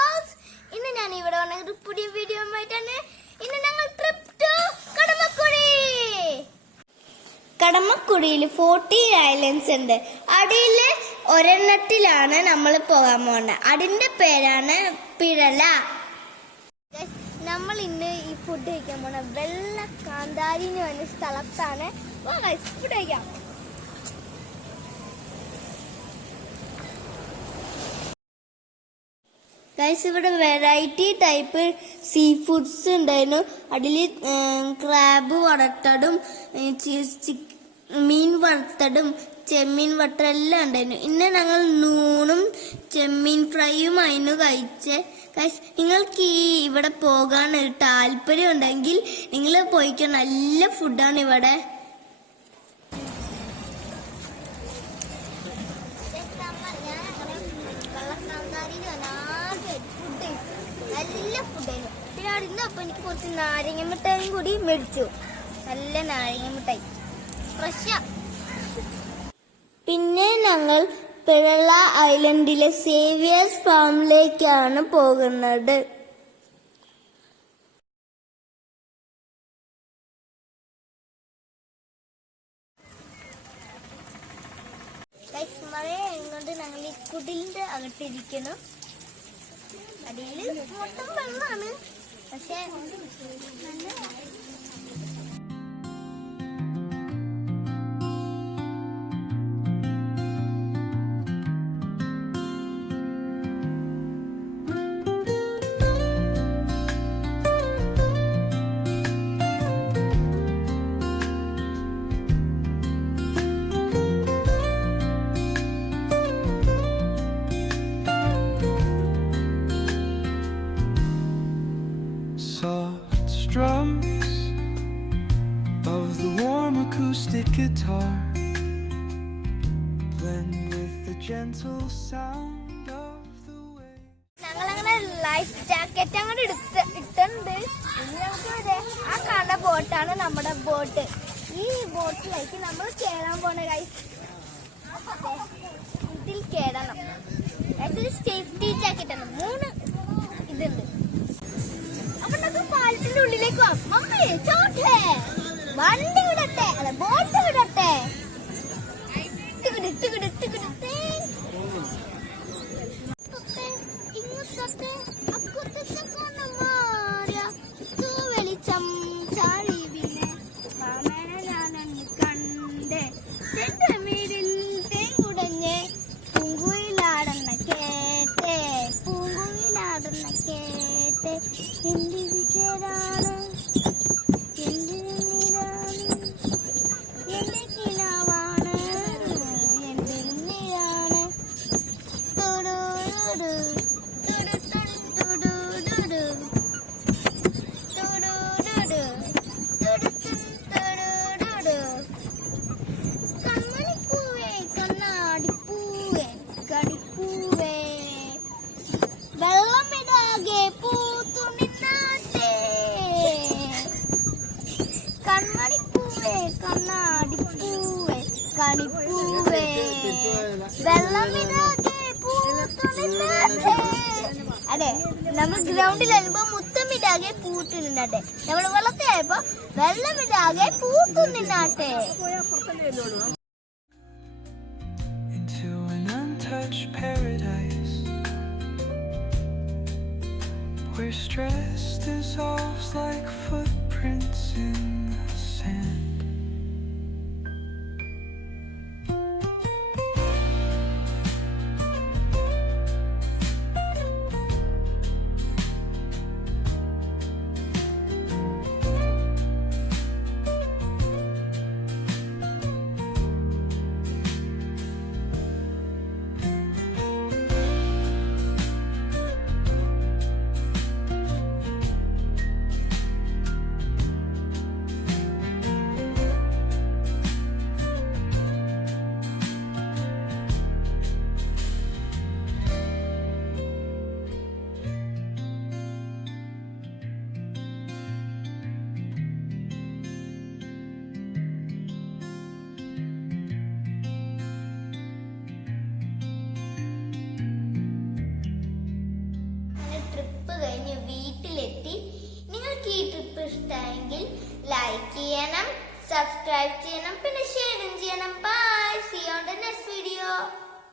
Vlogs. ഇന്ന് ഞാൻ ഇവിടെ വന്ന ഒരു പുതിയ വീഡിയോ ആയിട്ടാണ്. ഇന്ന് ഞങ്ങൾ ട്രിപ്പ് ടു കടമക്കുടി. കടമക്കുടിയിൽ 40 ഐലൻഡ്സ് ഉണ്ട്. അടിയില് ഒരെണ്ണത്തിലാണ് നമ്മൾ പോകാൻ പോകുന്നത്. അതിന്റെ പേരാണ് പിഴല. നമ്മൾ ഇന്ന് ഈ ഫുഡ് കഴിക്കാൻ പോണ വെള്ള കാന്താരി എന്ന് പറഞ്ഞ സ്ഥലത്താണ്. ഫുഡ് കഴിക്കാം. ഗൈസ്, ഇവിടെ വെറൈറ്റി ടൈപ്പ് സീ ഫുഡ്സ് ഉണ്ടായിരുന്നു. അതിൽ ക്രാബ് വറുത്തതും മീൻ വറുത്തതും ചെമ്മീൻ വറുത്തതെല്ലാം ഉണ്ടായിരുന്നു. ഇന്ന് ഞങ്ങൾ നൂണും ചെമ്മീൻ ഫ്രൈയുമായിരുന്നു കഴിച്ചേ. ഗൈസ്, നിങ്ങൾക്ക് ഈ ഇവിടെ പോകാൻ ഒരു താല്പര്യം ഉണ്ടെങ്കിൽ നിങ്ങൾ പോയിക്കോ. നല്ല ഫുഡാണ് ഇവിടെ. നല്ല ഫുഡായിരുന്നു. പിന്നെ അവിടെ അപ്പൊ എനിക്ക് കുറച്ച് നാരങ്ങ മിഠായും കൂടി മേടിച്ചു. നല്ല നാരങ്ങ മിഠായി ഫ്രഷാ. പിന്നെ ഞങ്ങൾ പിഴല ഐലൻഡിലെ സേവിയേഴ്സ് ഫാമിലേക്കാണ് പോകുന്നത്. മഴയായതുകൊണ്ട് ഞങ്ങൾ ഈ കുടിലിന്റെ അകത്തിരിക്കുന്നു. അടിയിൽ മൊത്തം വെള്ളമാണ്. പക്ഷെ soft strums of the warm acoustic guitar blend with the gentle sound of the waves. ഞങ്ങളങ്ങനെ ലൈഫ് ജാക്കറ്റ് അങ്ങോട്ട് ഇട്ടുണ്ട്. ആ കാണുന്ന ബോട്ടാണ് നമ്മുടെ ബോട്ട്. ഈ ബോട്ടിലേക്ക് നമ്മൾ കേറാൻ പോണ ഗൈസ്. ഇതിൽ കേറണം. സേഫ്റ്റി ജാക്കറ്റ് ആണ്. 3 ഇതുണ്ട്. അപ്പൊ നമുക്ക് പാലത്തിന്റെ ഉള്ളിലേക്ക് പോവാം. മമ്മി ചോട്ടെ വണ്ടി വിടട്ടെ, അല്ല ബോട്ട് വിടട്ടെ. വെളിച്ചം ചാടി വീണ് മാമനെ ഞാനൊന്ന് കണ്ട് ചെണ്ടമീരിൽ തേങ്ങുടഞ്ഞ് പൂങ്കുയിലാടുന്ന കേട്ടെ പൂങ്കുയിലാടുന്ന കേട്ടെ. എന്ത് വിചാരാണ് എന്തിനാണ് എന്റെ കിനാവാണ് എന്തിനാണ് തുടുടുടു തുടുടുടുടുടു തുടുടുടു തുടുടുടുടുടു. കമ്മണിപ്പൂവേ കണ്ണാടിപ്പൂവേ കടിപ്പൂവേ വെള്ളമിടാകെ പൂത്തു നിന്നാട്ടെ. കൺമണിപ്പൂവേ കണ്ണാടിപ്പൂവേ കണിപ്പൂവേ വെള്ളമിടാകെ പൂത്തു നിന്നാട്ടെ. അതെ, നമ്മൾ ഗ്രൗണ്ടിലായപ്പോ മുത്തമിടാകെ പൂത്തു നിന്നാട്ടെ. നമ്മൾ വെള്ളത്തിലായപ്പോ വെള്ളമിടാകെ പൂത്തു നിന്നാട്ടെ. Into an untouched paradise where stress dissolves like footprints in the sand. Trip കഴിഞ്ഞ് വീട്ടിലെത്തി. നിങ്ങൾക്ക് ഈ ട്രിപ്പ് ഇഷ്ടമായെങ്കിൽ ലൈക്ക് ചെയ്യണം, സബ്സ്ക്രൈബ് ചെയ്യണം, പിന്നെ ഷെയറും ചെയ്യണം. Bye, see you on the next video.